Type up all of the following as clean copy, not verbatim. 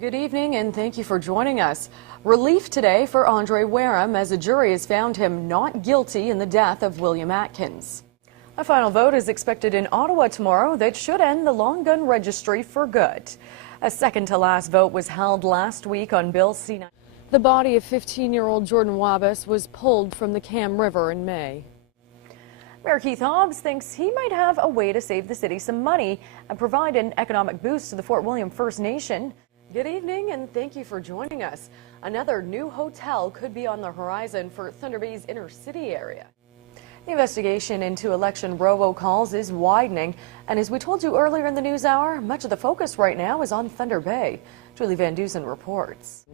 Good evening and thank you for joining us. Relief today for Andre Wareham as a jury has found him not guilty in the death of William Atkins. A final vote is expected in Ottawa tomorrow that should end the long gun registry for good. A second-to-last vote was held last week on Bill C-9. The body of 15-year-old Jordan Wabbas was pulled from the Cam River in May. Mayor Keith Hobbs thinks he might have a way to save the city some money and provide an economic boost to the Fort William First Nation. Good evening and thank you for joining us. Another new hotel could be on the horizon for Thunder Bay's inner city area. The investigation into election robocalls is widening, and as we told you earlier in the news hour, much of the focus right now is on Thunder Bay. Julie Van Dusen reports.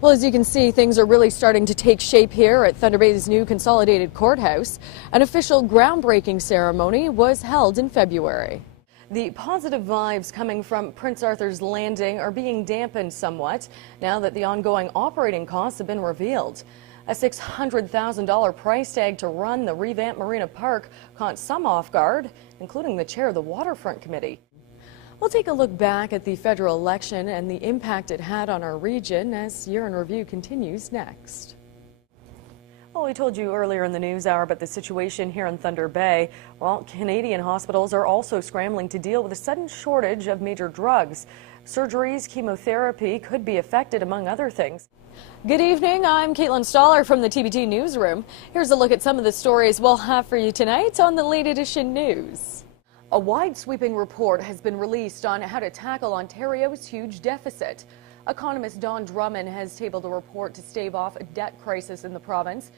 Well, as you can see, things are really starting to take shape here at Thunder Bay's new consolidated courthouse. An official groundbreaking ceremony was held in February. The positive vibes coming from Prince Arthur's Landing are being dampened somewhat now that the ongoing operating costs have been revealed. A $600,000 price tag to run the revamped Marina Park caught some off guard, including the chair of the Waterfront Committee. We'll take a look back at the federal election and the impact it had on our region as Year in Review continues next. Well, we told you earlier in the news hour about the situation here in Thunder Bay. Well, Canadian hospitals are also scrambling to deal with a sudden shortage of major drugs. Surgeries, chemotherapy could be affected, among other things. Good evening, I'm Katelyn Stollar from the TBT Newsroom. Here's a look at some of the stories we'll have for you tonight on the Late Edition News. A wide-sweeping report has been released on how to tackle Ontario's huge deficit. Economist Don Drummond has tabled a report to stave off a debt crisis in the province.